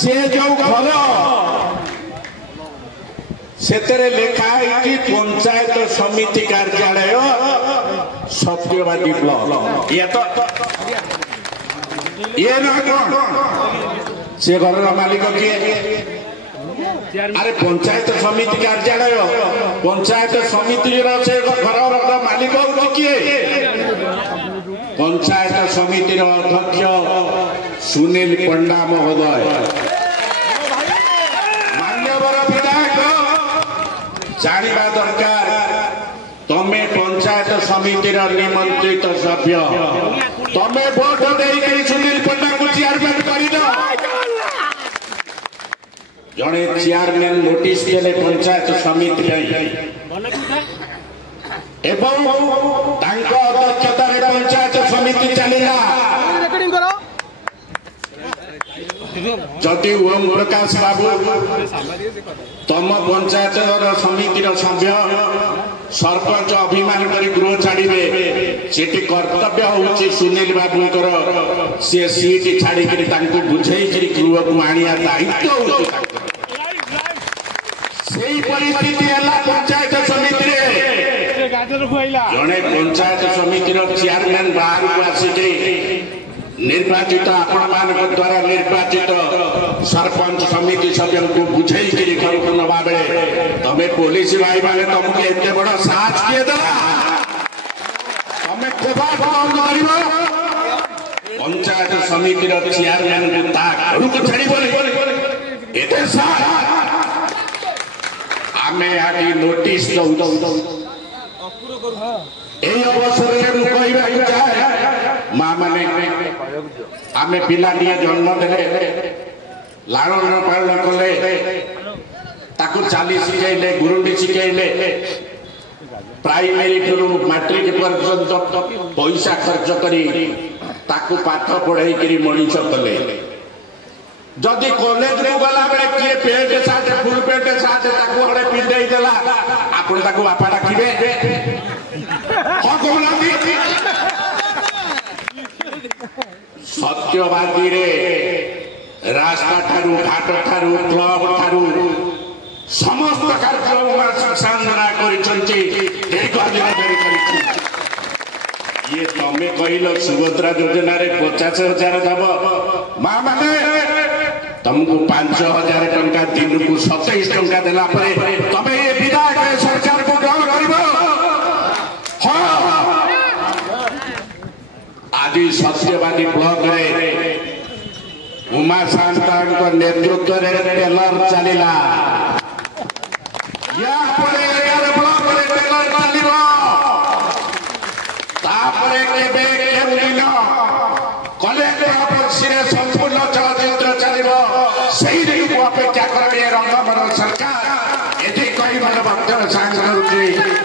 से जो घर से लिखाई कि पंचायत समिति कार्यालय सत्यवादी ब्लॉक ये तो ये ना कौन से घर मालिक किए अरे पंचायत समिति कार्यालय पंचायत समिति से घर मालिक किए पंचायत समिति अध्यक्ष सुनील पंडा महोदय मान्यवर विधायक जानिबा दरकार तमे पंचायत समिति निमंत्रित सभ्य तमे वोट देई सुनील पंडा को चेयरमैन कर जड़े चेयरमैन नोटिस देले पंचायत समिति एवं अध्यक्षता पंचायत समिति चलिला जदि ओम प्रकाश बाबू तम पंचायत समिति सभ्य सरपंच अभिमान कर गृह छाड़े से कर्तव्य हूँ सुनील बाबू सी सीट छाड़ी बुझे गृह को आनिया दायित्व परिस्थिति पंचायत समिति जड़े पंचायत समिति चेयरमैन बाहर को आसिक निर्वाचित आपण द्वारा निर्वाचित सरपंच समिति सभ्य को बुझे घर को नवा बेले तमे पुलिस भाई माने तुमको एते बड़ साहस किए देला तमे कबाट बंद करिवो पंचायत समिति चेयरमैन को ता घर को छाड़ी बोले एते साहस आमे आदि नोटिस दउ एई अवसर रे कहबा चाहे मां माने आमे पिला निया जन्म देले लालन पालन कले ताकू चाली शिखाइले गुरुंडी शिखाइले प्राइमरी टू मैट्रिक पर्यंत पैसा खर्च करी ताकू पाठ पढ़ाई करी मनीष कले जदि कॉलेज को गला बेले किए पेंट साथ फुल पेंट साथ ताकू हड़े पिंडई देला आपण ताकू बापा डाकिबे हो कोना सत्यवादी रे रास्ता ठारू घाट ठारू क्लब ठारू समस्त कार्यक्रम सामना करिसंती दीर्घ दिन धरि करिसंती ये तमे कहिलो सुभद्रा योजना रे 50,000 दब मां माने तुमको 5,000 टंका दिन को 27 टंका देला परे तमे ये विधायक सरकार को ग्रहण करिबो आदि सत्यवादी ब्लॉक रे उमा शांता नेतृत्व रे टेलर चलिला या परे ब्लॉक रे टेलर चलिबो तापरे केबे केउलिनो कलेक्टर ऑफिस रे संपूर्ण चलचित्र चलिबो सही रे अपेक्षा करबे रंगमर सरकार एते कहि मन भक्त सांग करूची।